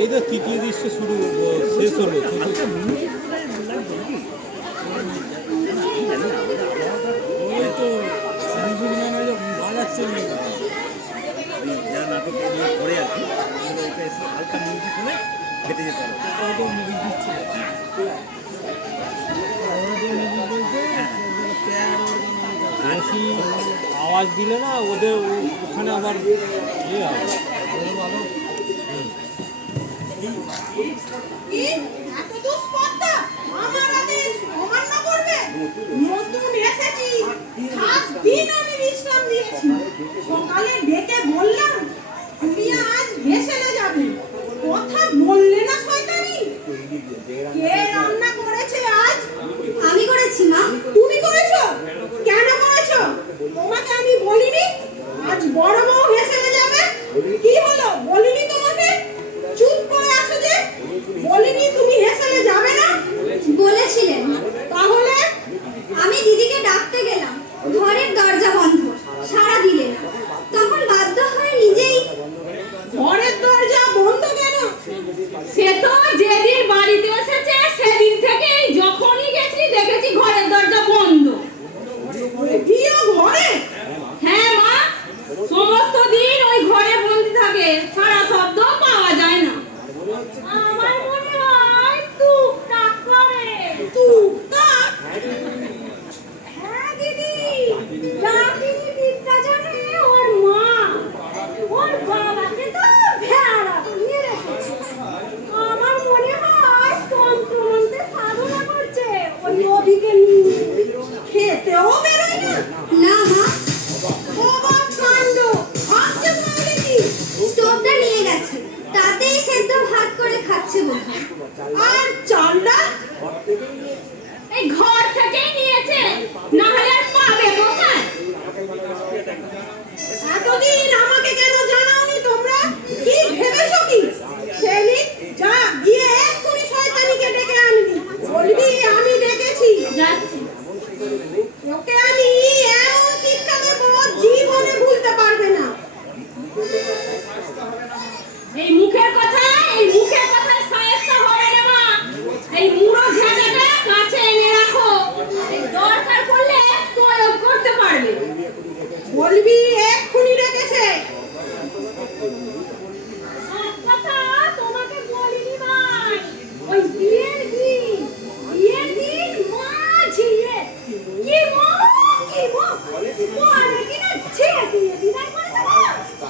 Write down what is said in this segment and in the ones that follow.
এই তো তৃতীয় দৃশ্য শুরু শেষ হলো বাজাচ্ছে নাটক করে আর কি হালকা মিউজিক হলে খেতে যেতে বেশি আওয়াজ দিলে না ওদের ওখানে আবার ইয়ে হবে। সকালে ডেকে বললাম তুমি আজ ভেসেলে যাবে, কথা বললে না শয়তানি। কে রান্না করেছে আজ? আমি করেছি মা। তুমি করেছো? কেন করেছো? তোমাকে আমি বলিনি আজ বড় বউ ভেসেলে যাবে? কি হলো বলিনি তোমাকে? চুপ করে আছো যে? বলিনি তুমি ভেসেলে যাবে না? বলেছিলেন। তাহলে আমি দিদিকে ডাকতে গেলাম, ঘরের দরজা বন্ধ, সাড়া দিলে না। তখন বাধ্য হয়ে নিজেই। ঘরের দরজা বন্ধ কেন? সে তো যেদিন বাড়িতে এসেছে সেদিন থেকেই যখনই গেছি দেখেছি ঘরের দরজা বন্ধ। দিও ঘরে? হ্যাঁ মা, সমস্ত দিন ওই ঘরে বন্দি থাকে, সারা শব্দ পাওয়া যায় না। আমার মনে হয় টুকটাক করে। টুকটাক? হ্যাঁ দিদি, ডাকিনি বিদ্যা জানে ওর মা, ওর বাবাকে তো ভেড়া বানিয়ে রেখেছে। আমার মনে হয় তন্ত্রমন্ত্রে সাধনা করছে ওই নদীকে নিয়ে। খেতেও বেরোয় না? না মা। অবাক কাণ্ড! ভাবছে তাহলে কি? স্টোভটা নিয়ে গেছে, তাতেই সেদ্ধ ভাত করে খাচ্ছে বোধহয়। আর চালটা? এই ঘর থেকেই নিয়েছে, না হলে আর পাবে কোথায়? এতদিন আমাকে কেন জানাওনি তোমরা? কি ভেবেছো কি? সেলিম, যা গিয়ে এক্ষুনি শয়তানিকে ডেকে আনবি। বলবি আমি ডেকেছি। যাচ্ছি। ওকে আমি এমন শিক্ষা দেবো জীবনে ভুলতে পারবে না। এই মুখের কথায় সায়স্তা হবে না মা। এই মুড়ো ঝাঁটাটা কাছে এনে রাখো, এই দরকার পড়লে প্রয়োগ করতে পারবে। বলবি এক্ষুনি ডেকেছে। সব কথা তোমাকে বলিনি ভাই। ওই বিয়ের দিন মা ঝিয়ে কি বলে কিনা ছেড়ে দিয়ে বিদায় করে দেবো।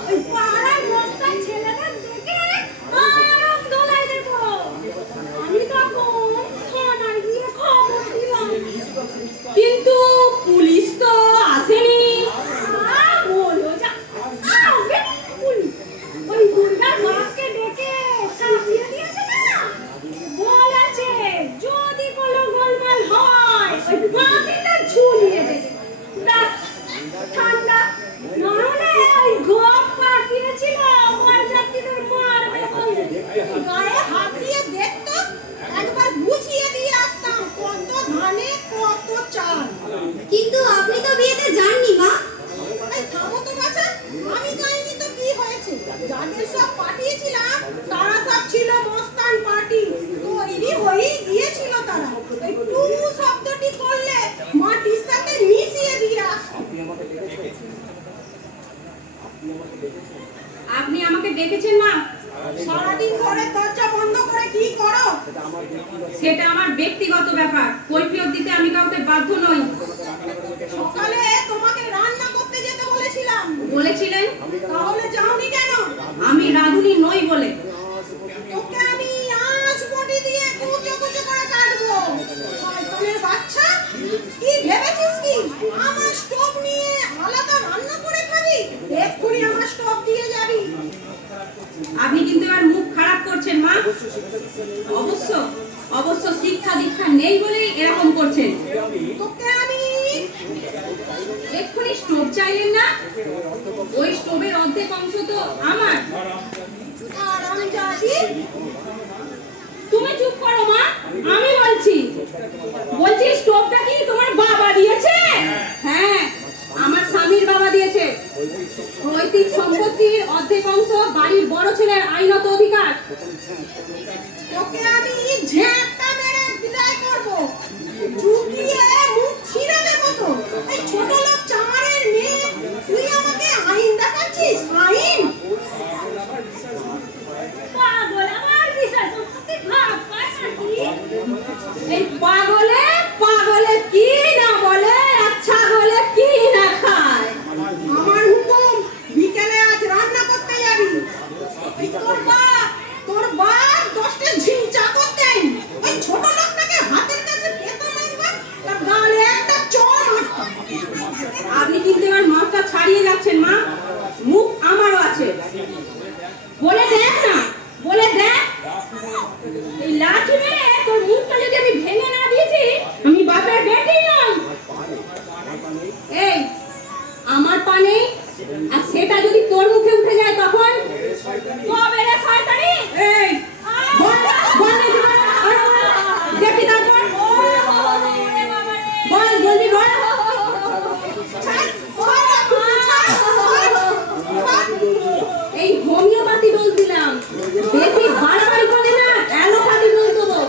ওই পাড়ায় বস্তায় ছেলেদের দেখে আরাম দোলাই দেবো। আমি তখন থানায় গিয়ে খবর দিলাম, কিন্তু পুলিশ তো আসেনি। বলো যা, আসবে পুলিশ? ওই দুর্গার বাপকে ডেকে শাসিয়ে দিয়েছে না, বলেছে যদি কোনো গোলমাল হয় ওই ফাঁসিতে ঝুলিয়ে দেবে। ব্যাস, ঠান্ডা। নাহলে ওই গোপ পাঠিয়েছিল আমার যাত্রীদের মারবে বলে। গায়ে হাত দিয়ে দেখতো, একবার বুঝিয়ে দিয়ে আসতাম কত ধানে কত চাল। কিন্তু আপনি তো বিয়েতে যাননি মা। এই থামো তো বাছা, আমি যাইনি তো কি হয়েছে? যাদের সব পাঠিয়েছিলাম তারা সব ছিল মস্তান পার্টি, তৈরি হয়েই গিয়েছিল তারা। এই টু শব্দটি করলে মাটির সাথে মিশিয়ে দিয়ে আসতো। আপনি আমাকে ডেকেছেন মা? সারাদিন ঘরের দরজা বন্ধ করে কি করো? সেটা আমার ব্যক্তিগত ব্যাপার, কৈফিয়ত দিতে আমি কাউকে বাধ্য নই। সকালে তোমাকে রান্না করতে যেতে বলেছিলাম। বলেছিলেন? তাহলে যাওনি কেন? আমি রাঁধুনি নই বলে। তোকে আমি আজ বটি দিয়ে কুচো কুচো করে কাটবো। শয়তানের বাচ্চা, কি ভেবেছিস কি আমার স্টোভ নিয়ে আলাদা রান্না করে খাবি? এক্ষুনি আমার স্টোভ দিয়ে যাবি। আপনি কিন্তু এবার মুখ খারাপ করছেন মা। অবশ্য শিক্ষা দীক্ষা নেই বলেই এরকম করছেন। তোকে আমি এক্ষুনি স্টোভ চাইলেন না? ওই স্টোভের অর্ধেক অংশ তো আমার। আরামজাদি। তুমি চুপ করো মা, আমি বলছি। স্টোভটা কি তোমার বাবা দিয়েছে? হ্যাঁ, আমার স্বামীর বাবা দিয়েছে। পৈতৃক সম্পত্তির অর্ধেক অংশ বাড়ির বড় ছেলের আইনত অধিকার। তোকে আমি ঝ্যাঁটা মেরে বিদায় করবো, ঢুকিয়ে মুখ ছিঁড়ে দেবো তো। এই ছোট লোক চামারের মেয়ে, তুই আমাকে আইন দেখাচ্ছিস? আইন? পাগল আমার বিশ্বাস হচ্ছে ভাব পায় নাকি? এই পাগলে পাগলে কি না বলে, আচ্ছা বলে কি না খায়। আমার হুকুম, বিকেলে আজ রান্না করতে যাবি। এই তোর বাপ 10টা ঝিম চাকর দেন। ওই ছোট লোকটাকে হাতের কাছে পেতে মারবা, তার গালে একটা চড় মারবা। আপনি কিন্তু এবার মাথা ছাড়িয়ে যাচ্ছেন মা, মুখ আমারও আছে, বলে দেখ না, বলে দেখ। এই লাঠি মেরে তোর মুখটা যদি আমি ভেঙে না দিয়েছি, আমি বাপের বেটি নই। এই আমার পা নেই, আর সেটা যদি তোর মুখে উঠে যায় তখন তবে রে শয়তানি, এই বল বল দেখি তারপর বল, জলদি বল। এই হোমিওপ্যাথি ডোজ দিলাম, বেশি বাড়াবাড়ি করে না, অ্যালোপ্যাথি ডোজ দেবো।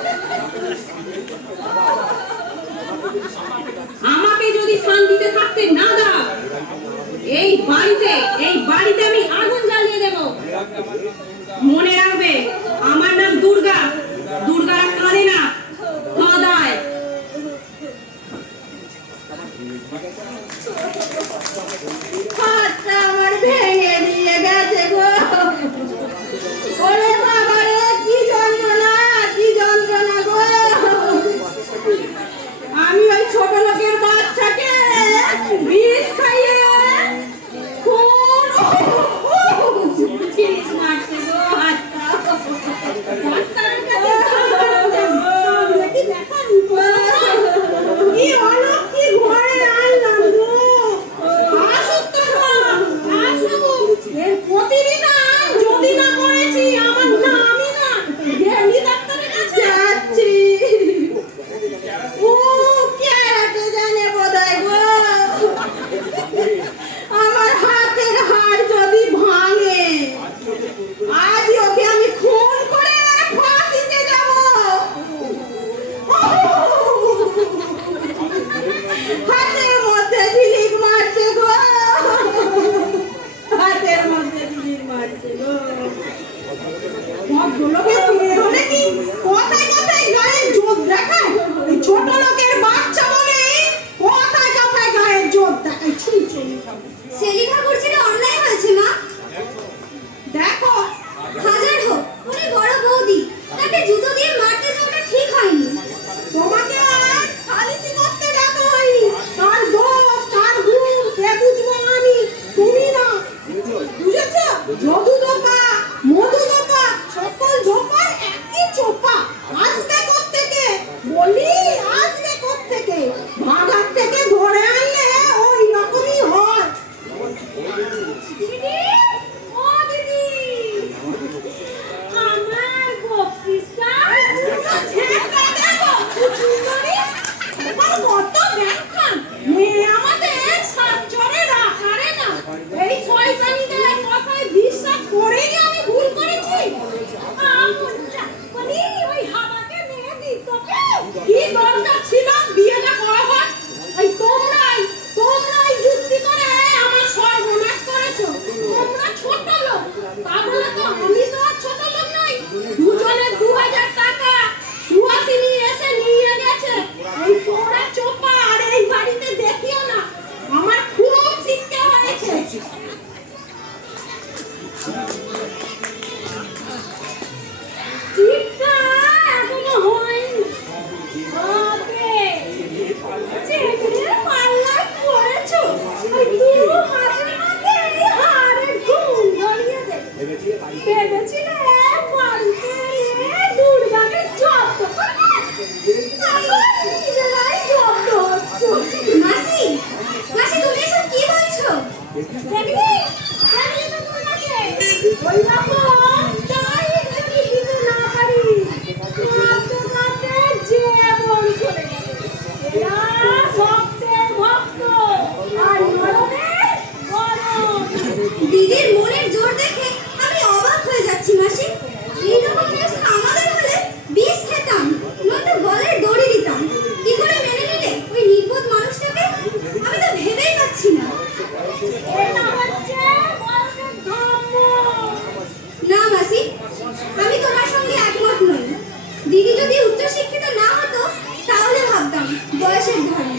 দিদি যদি উচ্চশিক্ষিত না হতো তাহলে ভাবতাম বয়সের ধর্ম।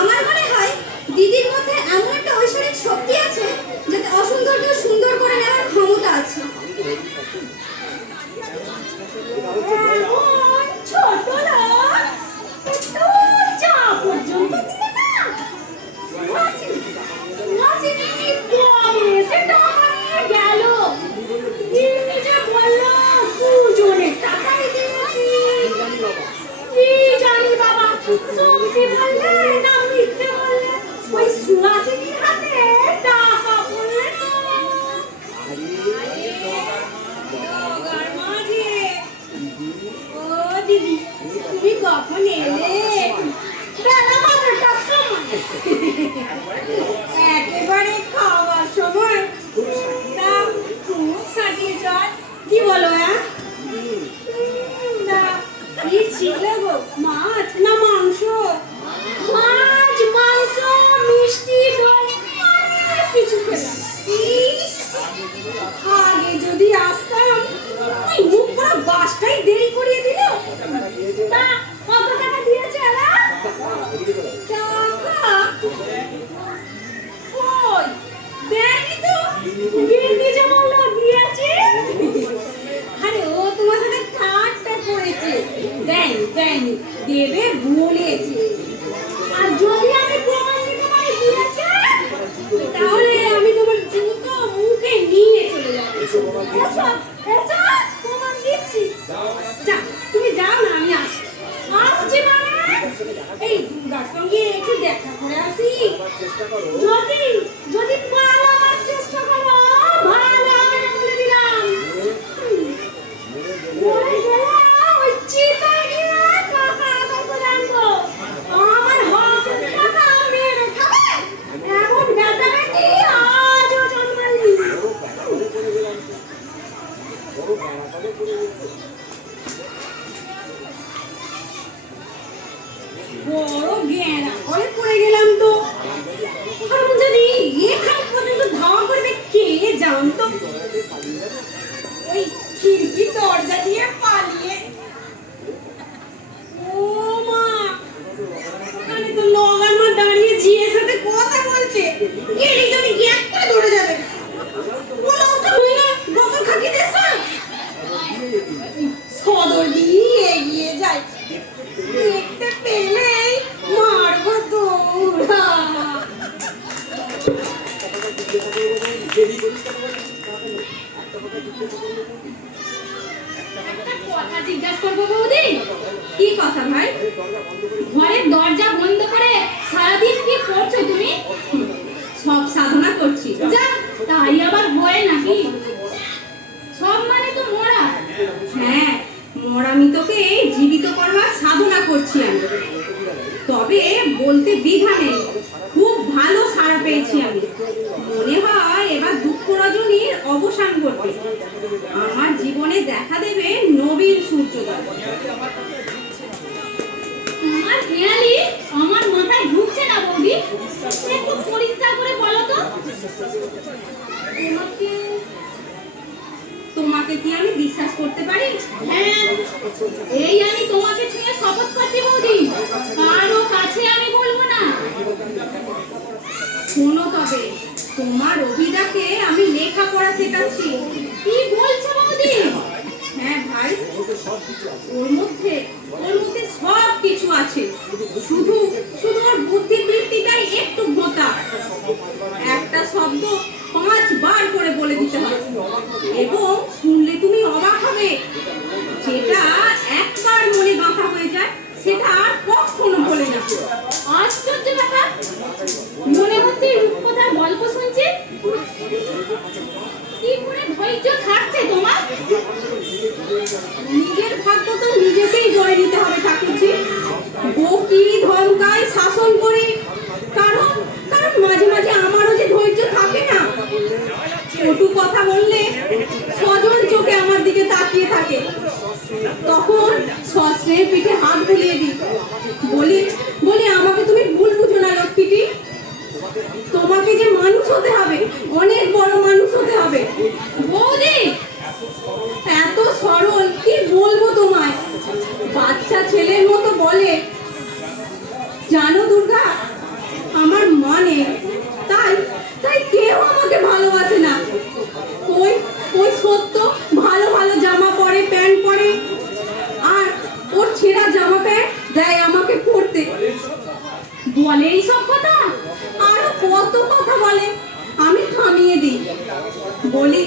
আমার মনে হয় দিদির মধ্যে এমন একটা ঐশ্বরিক শক্তি আছে যাতে অসুন্দরকে সুন্দর করে নেওয়ার ক্ষমতা আছে। এমন ছোট লোক একটু চা পর্যন্ত দিলে না। সুহাসিনী কবে এসে টাকা নিয়ে গেল? গিন্নি যে বললো দুজনের টাকা দিতে গেছি। কি জানি বাবা, সত্যি বললে না মিথ্যে বললে? ওই সুহাসিনীর হাতে টাকা পড়লে তো। নগর মাঝে। ও দিদি, তুমি কখন এলে? বেলা 12টার সময়। একেবারে খাওয়ার সময়। তা খুব সাজিয়ে চল। কি বলো? কি ছিল গো? মাছ না মাংস? মাছ, মাংস, মিষ্টি, দই, অনেক কিছু খেলাম। ইস, আগে যদি আসতাম। ওই মুখ করা বাসটাই দেরি করিয়ে দিল। তা কত টাকা দিয়েছে এরা? টাকা কই দেয়নি তো। গিন্নি যে বললো দিয়েছে। আরে ও তোমার সাথে ঠাট্টা করেছে। দেয়নি দেবে বলেছে। আর যদি আমি প্রমাণ দিতে পারি দিয়েছে, তাহলে আমি তোমার জুতো মুখে নিয়ে চলে যাবো। এসো এসো, প্রমাণ দিচ্ছি। যা, তুমি যাও না, আমি আসছি মানে এই দুর্গার সঙ্গে একটু দেখা করে আসি। যদি পালাবার চেষ্টা করো ভালো হবে বলে দিলাম। মরে গেলে ওই চিতায় গিয়ে টাকা আদায় করে আনবো। আমার হকের টাকা মেরে খাবে এমন বেটা বেটি আজও জন্মায়নি। বড় জ্ঞান করে পড়ে গেলাম তো। আর যদি এখান পর্যন্ত ধাওয়া করবে কে জানতো? ওই খিড়কি দরজা দিয়ে পালিয়ে। ও মা, ওখানে তো নগার মা দাঁড়িয়ে ঝিয়ের সাথে কথা বলছে। গেলি যদি গ্যাপ করে দৌড়ে যাবে। বলো তো মহিলা গোবর খাকি দেশ সদর দিয়ে এগিয়ে যায়। দেখতে পেলেই মারবো দৌড়া। কথা জিজ্ঞাসা করবো বৌদি? কি কথা ভাই? ঘরের দরজা বন্ধ করে সারাদিন কি করছো তুমি? সব সাধনা করছি। যা, তাই আবার হয় নাকি? সব মানে তো মরা। হ্যাঁ, মরামি তোকে জীবিত করবার সাধনা করছি আমি। তবে বলতে দ্বিধা নেই, খুব ভালো সাড়া পেয়েছি আমি। মনে হয় এবার দুঃখ রজনীর অবসান ঘটবে। আমার জীবনে দেখা দেবে নবীন সূর্যোদয়। আমার খেয়ালি আমার মাথায় ঢুকছে না বৌদি। একটু পরিষ্কার করে বলো তো। তোমাকে কি আমি বিশ্বাস করতে পারি? হ্যাঁ, এই আমি তোমাকে ছুঁয়ে শপথ করছি বৌদি, কারো কাছে আমি বলবো না। শোনো তবে, তোমার অভিদাকে আমি লেখাপড়া শেখাচ্ছি। কি বলছো বৌদি? হ্যাঁ ভাই, ওর মধ্যে সব কিছু আছে। শুধু ওর বুদ্ধিবৃত্তিটাই একটু ভোঁতা। একটা শব্দ 5 বার করে বলে দিতে হয় এবং শুনলে তুমি অবাক হবে। যেটা একবার মনে গাঁথা হয়ে যায় সেটা আর কখনো বলে না। আশ্চর্য ব্যাপার, মনে হচ্ছে রূপকথার গল্প শুনছি। কি করে ধৈর্য থাকছে তোমার? নিজের ভাগ্য তো নিজেকেই গড়ে নিতে হবে ঠাকুরজি। বকি ধমকায় শাসন করি, কারণ মাঝে মাঝে আমারও যে ধৈর্য থাকে না। কটু কথা বললে সজল চোখে আমার দিকে তাকিয়ে থাকে, তখন সস্ত্রের পিঠে হাত বুলিয়ে দিই। বলি আমাকে তুমি ভুল বুঝো না লক্ষ্মীটি, তোমাকে যে মানুষ হতে হবে, অনেক বড় মানুষ হতে হবে। বৌদি এত সরল, কি বলবো তোমায়। করতে। বলে এই সব কথা? আরো কত কথা বলে, আমি থামিয়ে দিই। বলি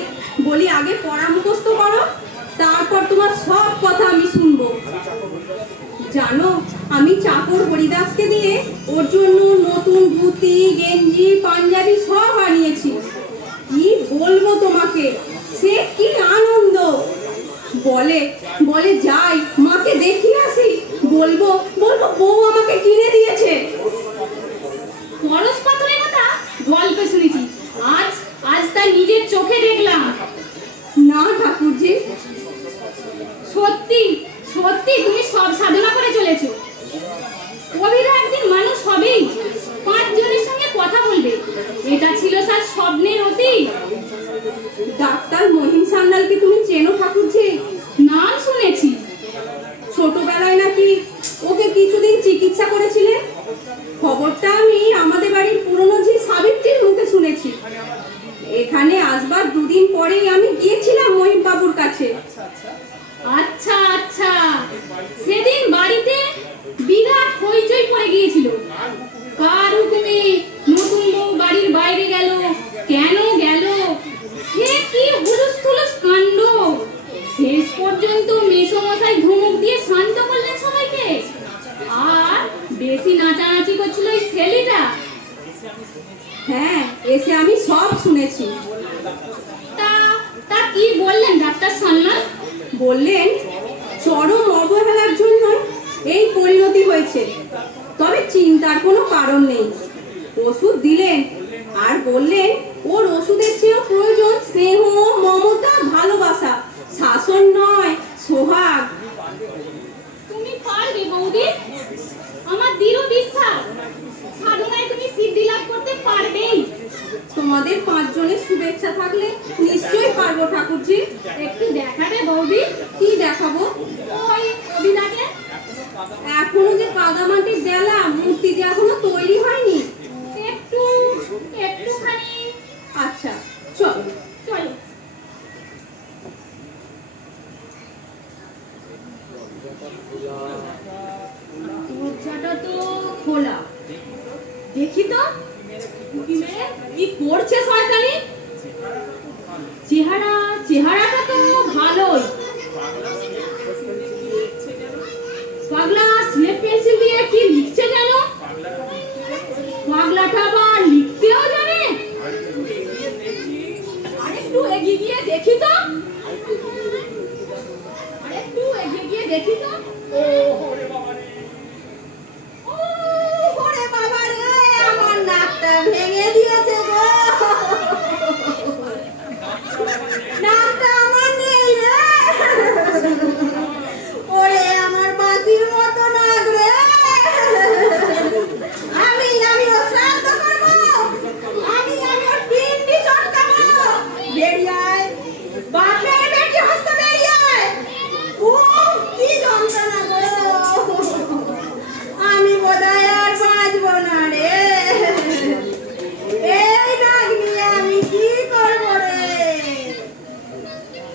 বলি আগে পড়া মুখস্থ করো, তারপর তোমার সব কথা আমি শুনবো। জানো, আমি চাকর হরিদাসকে দিয়ে ওর জন্য নতুন ধুতি, গেঞ্জি, পাঞ্জাবি সব আনিয়েছি। কি বলবো তোমাকে, সে কি আনন্দ! বলে বলে যাই মাকে দেখিয়ে আসি, বলবো বলবো বউ আমাকে কিনে দিয়েছে। পরশ পাথরের কথা গল্পে শুনেছি, আজ আজ তা নিজের চোখে দেখলাম। না ঠাকুরজি, সত্যি সত্যি তুমি সব সাধনা করে চলেছো। কবিরা একদিন মানুষ হবেই, 5 জনের সঙ্গে কথা বলবে, এটা ছিল তার স্বপ্নের অতীত। ডাক্তার মহিম সান্যালকে তুমি চেনো ঠাকুরজি? নাম শুনেছি। ছোটবেলায় নাকি ওকে কিছুদিন চিকিৎসা করেছিলেন, খবরটা আমি আমাদের বাড়ির পুরনো ঝি সাবিত্রীর মুখে শুনেছি। এখানে আসবার 2 দিন পরেই আমি গিয়েছিলাম মহিম বাবুর কাছে। আচ্ছা আচ্ছা, সেদিন বাড়িতে বিরাট হইচই পড়ে গিয়েছিল। কার হুকুমে নতুন বউ বাড়ির বাইরে গেল, কেন গেল, সে কি হুলুস কাণ্ড। শেষ পর্যন্ত মেসোমশাই ধমক দিয়ে শান্ত করলেন সবাইকে। আর বেশি নাচানাচি করছিল ওই ছেলেটা। হ্যাঁ, এসে আমি সব শুনেছি। তা তা কি বললেন ডাক্তার সান্যাল? বললেন চরম অবহেলার জন্য এই পরিণতি হয়েছে, তবে চিন্তার কোনো কারণ নেই। ওষুধ দিলেন আর বললেন ওর ওষুধের চেয়েও প্রয়োজন স্নেহ, মমতা, ভালোবাসা, শাসন নয়, সোহাগ। তুমি পারবে বৌদি, আমার দৃঢ় বিশ্বাস সাধনায় তুমি সিদ্ধি লাভ করতে পারবেই। তোমাদের 5 জনের শুভেচ্ছা থাকলে নিশ্চয়ই পারবো ঠাকুরজি। একটু দেখাবে বৌদি? কি দেখাবো? ওই কবিতাকে। এখনো যে কাদামাটি গেলা, মূর্তি যে এখনো তৈরি হয়নি। একটুখানি। আচ্ছা চল। চলো। দরজাটা তো খোলা, দেখি তো কি করছে শয়তানি। চেহারাটা তো ভালোই। পাগলা স্লেট পেন্সিল দিয়ে কি লিখছে যেন। পাগলাটা আবার লিখতেও জানে। আরেকটু এগিয়ে গিয়ে দেখি তো। ও ওরে বাবা